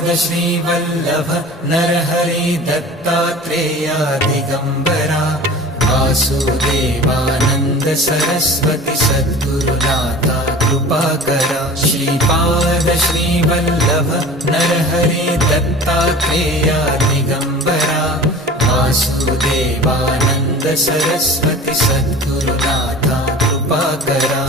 Shrivallabh Narhari Dattatreya Digambara Vasudevanand Saraswati सद्गुरुनाथा कृपाकरा Shripad Shrivallabh Narhari Dattatreya Digambara Vasudevanand Saraswati सद्गुरुनाथा कृपाकरा।